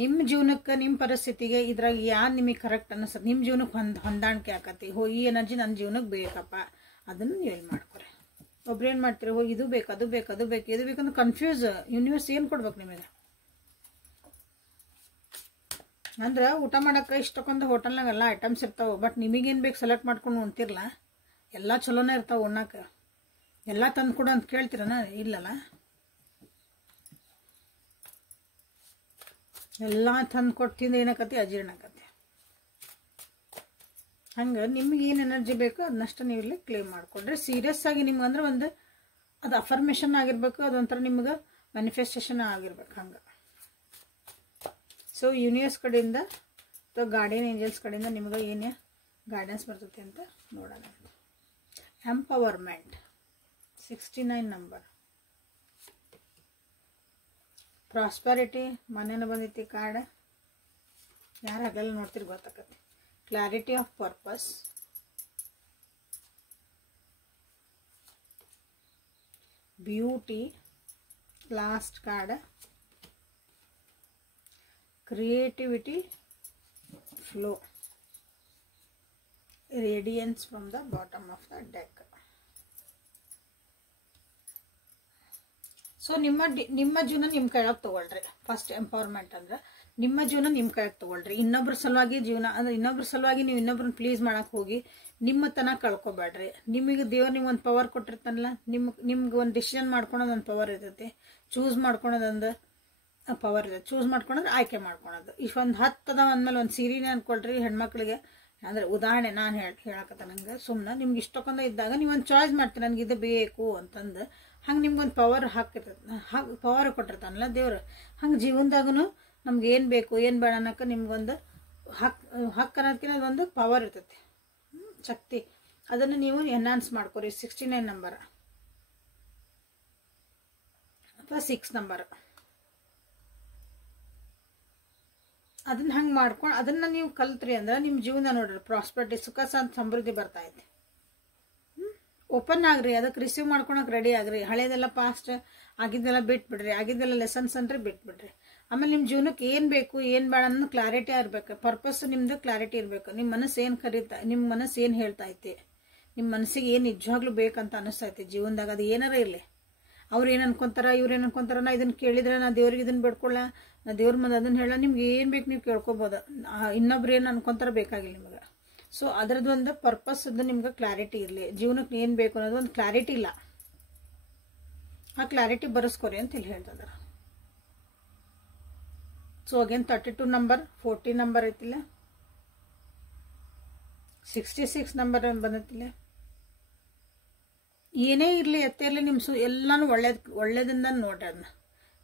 ನಿಮ್ಮ ಜೀವನಕ್ಕೆ, ನಿಮ್ಮ ಪರಿಸ್ಥಿತಿಗೆ ಇದ್ರಾಗ ಯಾರು ನಿಮಗೆ ಕರೆಕ್ಟ್ ಅನ್ನಿಸ್ತದೆ, ನಿಮ್ಮ ಜೀವನಕ್ಕೆ ಹೊಂದಾಣಿಕೆ ಆಕತಿ. ಈ ಎನರ್ಜಿ ನನ್ನ ಜೀವನಕ್ಕೆ ಬೇಕಪ್ಪ, ಅದನ್ನು ನೀವು ಎಲ್ಲಿ ಮಾಡ್ಕೊರಿ. ಒಬ್ರು ಏನು ಮಾಡ್ತೀರಿ, ಇದು ಬೇಕು, ಅದು ಬೇಕು, ಅದು ಬೇಕು, ಇದು ಬೇಕಂದ್ರೆ ಕನ್ಫ್ಯೂಸ್. ಯೂನಿವರ್ಸ್ ಏನು ಕೊಡ್ಬೇಕು ನಿಮಗೆ? ಅಂದ್ರೆ ಊಟ ಮಾಡೋಕೆ ಇಷ್ಟಕ್ಕೊಂದು ಹೋಟೆಲ್ನಾಗ ಎಲ್ಲ ಐಟಮ್ಸ್ ಇರ್ತಾವೆ, ಬಟ್ ನಿಮಗೇನು ಬೇಕು ಸೆಲೆಕ್ಟ್ ಮಾಡ್ಕೊಂಡು ಉಣ್ತಿರ್ಲ. ಎಲ್ಲ ಚಲೋನೇ ಇರ್ತಾವೆ ಉಣ್ಣಕ್ಕೆ. ಎಲ್ಲ ತಂದು ಕೊಡು ಅಂತ ಕೇಳ್ತೀರನ? ಇಲ್ಲಲ್ಲ, ಎಲ್ಲ ತಂದು ಕೊಟ್ಟಿಂದ ಏನಾಕತಿ, ಅಜೀರ್ಣ ಆಕತಿ. ಹಂಗೆ ನಿಮ್ಗೆ ಏನು ಎನರ್ಜಿ ಬೇಕೋ ಅದನ್ನಷ್ಟು ನೀವು ಇಲ್ಲಿ ಕ್ಲೇಮ್ ಮಾಡಿಕೊಂಡ್ರೆ ಸೀರಿಯಸ್ ಆಗಿ ನಿಮ್ಗೆ ಅಂದ್ರೆ ಒಂದು ಅದು ಅಫರ್ಮೇಷನ್ ಆಗಿರ್ಬೇಕು, ಅದೊಂಥರ ನಿಮ್ಗೆ ಮ್ಯಾನಿಫೆಸ್ಟೇಷನ್ ಆಗಿರ್ಬೇಕು. ಹಂಗೆ ಸೊ ಯೂನಿವರ್ಸ್ ಕಡೆಯಿಂದ ಅಥವಾ ಗಾರ್ಡಿಯನ್ ಏಂಜಲ್ಸ್ ಕಡೆಯಿಂದ ನಿಮ್ಗೆ ಏನೇ ಗೈಡೆನ್ಸ್ ಬರ್ತೈತೆ ಅಂತ ನೋಡೋಣ. Empowerment 69 number. ಪ್ರಾಸ್ಪರಿಟಿ ಮನೇನ ಬಂದೈತಿ ಕಾರ್ಡ್. ಯಾರು ಹಗಲೆಲ್ಲ ನೋಡ್ತಿರಿ ಗೊತ್ತಾಕತಿ. Clarity of purpose, beauty lost card, creativity flow, radiance from the bottom of the deck. So ನಿಮ್ಮ ಜೀವನ ನಿಮ್ಮ ಕೈಯಾಗ ತಗೊಳ್ರಿ. ಫಸ್ಟ್ ಎಂಪವರ್ಮೆಂಟ್ ಅಂದ್ರೆ ನಿಮ್ಮ ಜೀವನ ನಿಮ್ಮ ಕೈಯಾಗ ತಗೊಳ್ರಿ. ಇನ್ನೊಬ್ರ ಸಲುವಾಗಿ ಜೀವನ ಅಂದ್ರೆ ಇನ್ನೊಬ್ರ ಸಲುವಾಗಿ ನೀವು ಇನ್ನೊಬ್ರನ್ನ ಪ್ಲೀಸ್ ಮಾಡಕ್ ಹೋಗಿ ನಿಮ್ಮ ತನ ಕಳ್ಕೊಬೇಡ್ರಿ. ನಿಮಗೆ ದೇವ್ರು ನಿಮ್ಗೆ ಒಂದು ಪವರ್ ಕೊಟ್ಟಿರ್ತಾನಲ್ಲ, ನಿಮ್ಗೆ ಒಂದು ಡಿಸಿಷನ್ ಮಾಡ್ಕೊಳೋದು ಒಂದು ಪವರ್ ಇರ್ತೈತಿ, ಚೂಸ್ ಮಾಡ್ಕೊಳೋದೊಂದು ಪವರ್ ಇದೆ. ಚೂಸ್ ಮಾಡ್ಕೊಳೋದು, ಆಯ್ಕೆ ಮಾಡ್ಕೊಳೋದು. ಇಷ್ಟೊಂದು 10 ಅದಾವ ಅಂದಮೇಲೆ ಒಂದು ಸೀರೆನೇ ಅನ್ಕೊಳ್ರಿ ಹೆಣ್ಮಕ್ಳಿಗೆ. ಅಂದ್ರೆ ಉದಾಹರಣೆ ನಾನು ಹೇಳಕತ್ತ, ನಂಗೆ ಸುಮ್ಮನೆ ನಿಮ್ಗೆ ಇಷ್ಟಕ್ಕೊಂದ ಇದ್ದಾಗ ನೀವು ಒಂದು ಚಾಯ್ಸ್ ಮಾಡ್ತೀರಿ, ನನಗೆ ಇದು ಬೇಕು ಅಂತಂದು. ಹಂಗೆ ನಿಮ್ಗೊಂದು ಪವರ್ ಪವರ್ ಕೊಟ್ಟಿರ್ತಾನಲ್ಲ ದೇವ್ರು. ಹಂಗೆ ಜೀವನದಾಗೂ ನಮ್ಗೆ ಏನು ಬೇಕು ಏನು ಬೇಡ ಅನ್ನೋಕೆ ನಿಮ್ಗೊಂದು ಹಕ್ಕು ಅನ್ನೋದಕ್ಕಿಂತ ಅದೊಂದು ಪವರ್ ಇರ್ತೈತಿ, ಶಕ್ತಿ. ಅದನ್ನು ನೀವು ಎನ್ಹಾನ್ಸ್ ಮಾಡ್ಕೊರಿ. 69 ನಂಬರ್ ಅಥವಾ 6 ನಂಬರ್. ಅದನ್ನ ಹಂಗೆ ಮಾಡ್ಕೊಂಡು ಅದನ್ನ ನೀವು ಕಲ್ತ್ರಿ ಅಂದ್ರೆ ನಿಮ್ಮ ಜೀವನ ನೋಡ್ರಿ ಪ್ರಾಸ್ಪರಿಟಿ, ಸುಖ ಸಮೃದ್ಧಿ ಬರ್ತಾ ಐತಿ. ಓಪನ್ ಆಗ್ರಿ, ಅದಕ್ಕೆ ರಿಸೀವ್ ಮಾಡ್ಕೊಳಕ್ ರೆಡಿ ಆಗ್ರಿ. ಹಳೇದೆಲ್ಲ ಪಾಸ್ಟ್ ಆಗಿದ್ದೆಲ್ಲ ಬಿಟ್ಬಿಡ್ರಿ, ಆಗಿದ್ದೆಲ್ಲ ಲೆಸನ್ಸ್ ಅಂದ್ರೆ ಬಿಟ್ಬಿಡ್ರಿ. ಆಮೇಲೆ ನಿಮ್ಮ ಜೀವನಕ್ಕೆ ಏನು ಬೇಕು ಏನು ಬೇಡ ಅನ್ನೋ ಕ್ಲಾರಿಟಿ ಇರಬೇಕು, ಪರ್ಪಸ್ ನಿಮ್ದು ಕ್ಲಾರಿಟಿ ಇರಬೇಕು. ನಿಮ್ಮ ಮನಸ್ಸು ಏನು ಕರೀತಾ, ನಿಮ್ಮ ಮನಸ್ಸು ಏನು ಹೇಳ್ತಾ ಐತಿ, ನಿಮ್ಮ ಮನಸ್ಸಿಗೆ ಏನು ನಿಜವಾಗ್ಲೂ ಬೇಕಂತ ಅನಿಸ್ತೈತಿ ಜೀವನದಾಗ, ಅದು ಏನಾರ ಇರಲಿ. ಅವ್ರು ಏನು ಅನ್ಕೊಂತಾರ, ಇವ್ರು ಏನು ಅನ್ಕೊಂತಾರ, ನಾ ಇದನ್ನು ಕೇಳಿದ್ರೆ ನಾ ದೇವ್ರಿಗೆ ಇದನ್ನು ಬಿಡ್ಕೊಳ್ಳ, ನಾ ದೇವ್ರ ಮುಂದೆ ಅದನ್ನು ಹೇಳ, ನಿಮ್ಗೆ ಏನು ಬೇಕು ನೀವು ಕೇಳ್ಕೊಬೋದು. ಇನ್ನೊಬ್ರು ಏನು ಅನ್ಕೊಂತಾರ ಬೇಕಾಗಿಲ್ಲ ನಿಮಗೆ. ಸೊ ಅದರದ್ದು ಒಂದು ಪರ್ಪಸ್ ಅದು ನಿಮ್ಗೆ ಕ್ಲಾರಿಟಿ ಇರಲಿ. ಜೀವನಕ್ಕೆ ಏನು ಬೇಕು ಅನ್ನೋದು ಒಂದು ಕ್ಲಾರಿಟಿ ಇಲ್ಲ, ಆ ಕ್ಲಾರಿಟಿ ಬರೆಸ್ಕೊರಿ ಅಂತ ಇಲ್ಲಿ ಹೇಳ್ತಿದ್ದಾರೆ. ಸೊ ಅಗೇನ್ 32 ನಂಬರ್, 40 ನಂಬರ್ ಐತಿಲ್ಲ, 66 ನಂಬರ್ ಬಂದೈತಿಲ್ಲ. ಏನೇ ಇರಲಿ ಎತ್ತೇ ಇರಲಿ ನಿಮ್ಮ ಎಲ್ಲಾನು ಒಳ್ಳೇದಿಂದ ನೋಡ್ರಿ. ಅದನ್ನ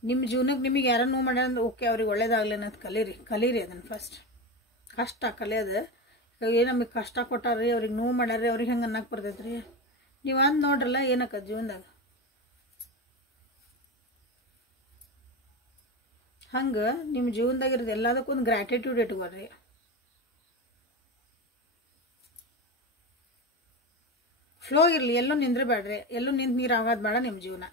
ನಿಮ್ಮ ಜೀವನಕ್ಕೆ ನಿಮಗೆ ಯಾರು ನೋವು ಮಾಡ್ಯಾರ ಅಂದ್ರೆ ಓಕೆ, ಅವ್ರಿಗೆ ಒಳ್ಳೇದಾಗಲಿ ಅನ್ನೋದು ಕಲೀರಿ ಅದನ್ನು ಫಸ್ಟ್. ಕಷ್ಟ ಕಲಿಯೋದು, ಏನು ನಮಗೆ ಕಷ್ಟ ಕೊಟ್ಟಾರ್ರಿ, ಅವ್ರಿಗೆ ನೋವು ಮಾಡ್ಯಾರ್ರಿ, ಅವ್ರಿಗೆ ಹೆಂಗೆ ಅನ್ನಕ್ಕೆ ಬರ್ತೈತ್ರಿ. ನೀವು ಅಂದ್ ನೋಡ್ರಲ್ಲ ಏನಕ್ಕ ಜೀವನದಾಗ. ಹಂಗೆ ನಿಮ್ಮ ಜೀವನದಾಗ ಇರೋದು ಎಲ್ಲದಕ್ಕೂ ಒಂದು ಗ್ರ್ಯಾಟಿಟ್ಯೂಡ್ ಇಟ್ಕೊಳ್ರಿ. ಫ್ಲೋ ಇರಲಿ, ಎಲ್ಲೂ ನಿಂದ್ರಬೇಡ್ರಿ, ಎಲ್ಲೂ ನಿಂತು ನೀರು ಆಗೋದು ಬೇಡ ನಿಮ್ಮ ಜೀವನ.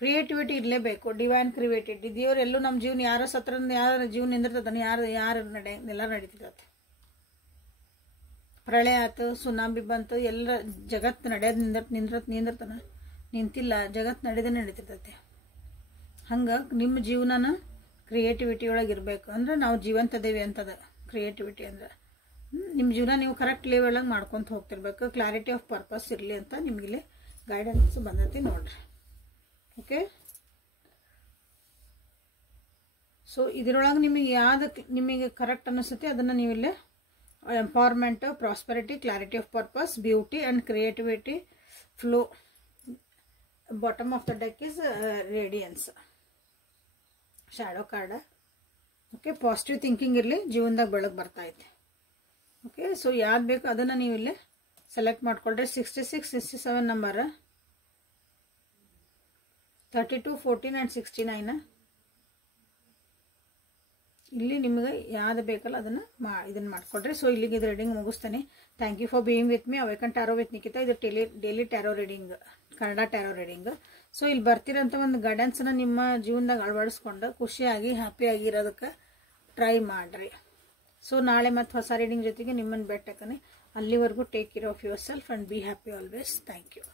ಕ್ರಿಯೇಟಿವಿಟಿ ಇರಲೇಬೇಕು, ಡಿವೈನ್ ಕ್ರಿಯೇಟಿವಿಟಿ. ದೇವ್ರು ಎಲ್ಲೂ ನಮ್ಮ ಜೀವನ ಯಾರ ಸತ್ರಂದ ಯಾರ ಜೀವನ ನಿಂದಿರ್ತದಾನೆ, ಯಾರು ಎಲ್ಲ ನಡೀತೈತೆ. ಪ್ರಳಯ ಆಯ್ತು, ಸುನಾಮಿ ಬಂತು, ಎಲ್ಲ ಜಗತ್ತು ನಡೆಯೋದು ನಿಂದಿರ್ತಾನೆ, ನಿಂತಿಲ್ಲ, ಜಗತ್ತು ನಡೆದೇ ನಡೀತಿರ್ತೈತೆ. ಹಂಗೆ ನಿಮ್ಮ ಜೀವನನ ಕ್ರಿಯೇಟಿವಿಟಿ ಒಳಗೆ ಇರಬೇಕು. ಅಂದ್ರೆ ನಾವು ಜೀವಂತದೇವಿ ಅಂತದ ಕ್ರಿಯೇಟಿವಿಟಿ ಅಂದ್ರೆ. ನಿಮ್ಮ ಜೀವನ ನೀವು ಕರೆಕ್ಟ್ ಲೆವೆಲಾಗಿ ಮಾಡ್ಕೊತ ಹೋಗ್ತಿರ್ಬೇಕು. ಕ್ಲಾರಿಟಿ ಆಫ್ ಪರ್ಪಸ್ ಇರಲಿ ಅಂತ ನಿಮಗಿಲ್ಲಿ ಗೈಡೆನ್ಸ್ ಬಂದೈತಿ ನೋಡ್ರಿ. ಓಕೆ, ಸೊ ಇದರೊಳಗೆ ನಿಮಗೆ ಯಾವ್ದು ನಿಮಗೆ ಕರೆಕ್ಟ್ ಅನಿಸುತ್ತೆ ಅದನ್ನು ನೀವು ಇಲ್ಲಿ empowerment, prosperity, clarity of purpose, beauty and creativity, flow. Bottom of the deck is radiance, shadow card. Okay, positive thinking ಇರಲಿ, ಜೀವನದಾಗ ಬೆಳಗ್ಗೆ ಬರ್ತೈತೆ. ಓಕೆ, ಸೊ ಯಾವ್ದು ಬೇಕು ಅದನ್ನು ನೀವು ಇಲ್ಲಿ ಸೆಲೆಕ್ಟ್ ಮಾಡ್ಕೊಳ್ರಿ. 66, 67 ನಂಬರ್, 32, 14 ಆ್ಯಂಡ್ 69 ಇಲ್ಲಿ ನಿಮಗೆ ಯಾವ್ದು ಬೇಕಲ್ಲ ಅದನ್ನು ಇದನ್ನು ಮಾಡ್ಕೊಳ್ರಿ. ಸೊ ಇಲ್ಲಿಗೆ ಇದು ರೀಡಿಂಗ್ ಮುಗಿಸ್ತಾನೆ. Thank you for being with me. Awaken tarot with Nikhita. ಇದು daily tarot reading, Kannada tarot reading. So ಇಲ್ಲಿ ಬರ್ತಿರೋಂಥ ಒಂದು ಗೈಡೆನ್ಸ್ನ ನಿಮ್ಮ ಜೀವನದಾಗ ಅಳವಡಿಸ್ಕೊಂಡು ಖುಷಿಯಾಗಿ ಹ್ಯಾಪಿಯಾಗಿ ಇರೋದಕ್ಕೆ ಟ್ರೈ ಮಾಡಿರಿ. ಸೊ ನಾಳೆ ಮತ್ತು ಹೊಸ ರೀಡಿಂಗ್ ಜೊತೆಗೆ ನಿಮ್ಮನ್ನು ಬೆಟ್ಟಕ್ಕನೆ. ಅಲ್ಲಿವರೆಗೂ take care of yourself and be happy always. Thank you.